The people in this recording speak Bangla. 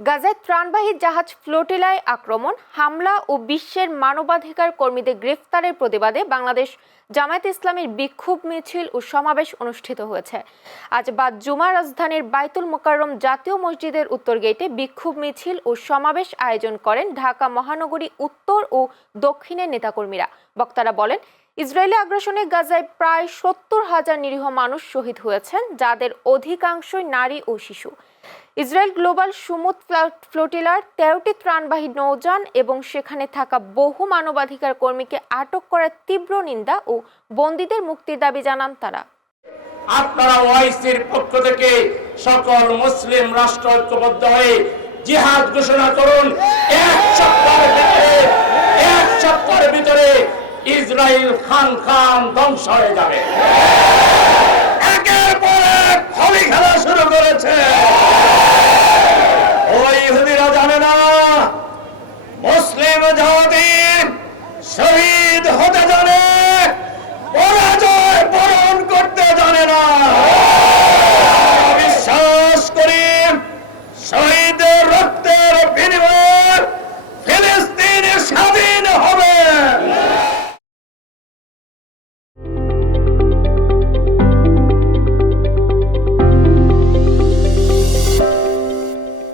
গাজায় ত্রাণবাহী জাহাজ ফ্লোটিলায় আক্রমণ, হামলা ও বিশ্বের মানবাধিকার কর্মীদের গ্রেফতারের প্রতিবাদে বাংলাদেশ জামায়াতে ইসলামীর বিক্ষোভ মিছিল ও সমাবেশ অনুষ্ঠিত হয়েছে। আজ বাদ জুমা রাজধানীর বাইতুল মোকাররম জাতীয় মসজিদের উত্তর গেটে বিক্ষোভ মিছিল ও সমাবেশ আয়োজন করেন ঢাকা মহানগরী উত্তর ও দক্ষিণের নেতাকর্মীরা। বক্তারা বলেন, ইসরায়েলি আগ্রাসনে গাজায় প্রায় ৭০,০০০ নিরীহ মানুষ শহীদ হয়েছেন, যাদের অধিকাংশই নারী ও শিশু। ইসরায়েল গ্লোবাল সুমুদ ফ্লোটিলার ১৩টি ত্রাণবাহী নৌযান এবং সেখানে থাকা বহু মানবাধিকার কর্মীকে আটক করার তীব্র নিন্দা ও বন্দীদের মুক্তির দাবি জানান তারা। আপনারা ওআইসির পক্ষ থেকে সকল মুসলিম রাষ্ট্র ঐক্যবদ্ধ হয়ে জিহাদ ঘোষণা করুন। এক সপ্তাহের ভিতরে ইসরায়েল খান ধ্বংস হয়ে যাবে। একের পর এক হোলি খেলা শুরু করেছে।